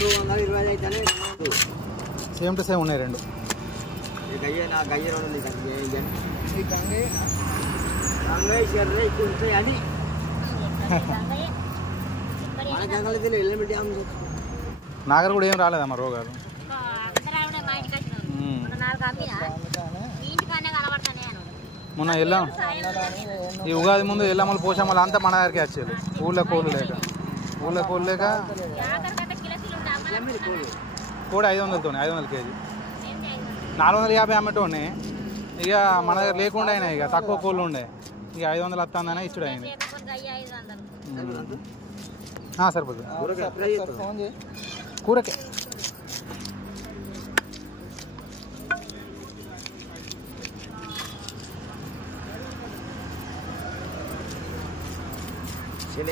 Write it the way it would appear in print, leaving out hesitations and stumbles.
220 అయితేనే same to same ఉన్నాయి రెండు. గయ్య నా గయ్య రెండు గంగయ్య చెర్రే ఎక్కువ ఉంటాయి అని నాగర్ కూడా ఏం రాలేదమ్మా రోగాలు. మొన్న వెళ్ళాం ఈ ఉగాది ముందు ఎల్లమ్మలు పోషమ్మలు అంతా మన దగ్గరికి వచ్చారు. ఊళ్ళో కోళ్ళు లేక కూడా 500 కేజీ 450 అమ్మటోనే. ఇక మన దగ్గర లేకుండా అయినాయి, ఇక తక్కువ కోళ్ళు ఉండే, ఇక 500 వస్తుందనే ఇచ్చుడు అయింది. సరిపోతుంది కూరకే. చిన్న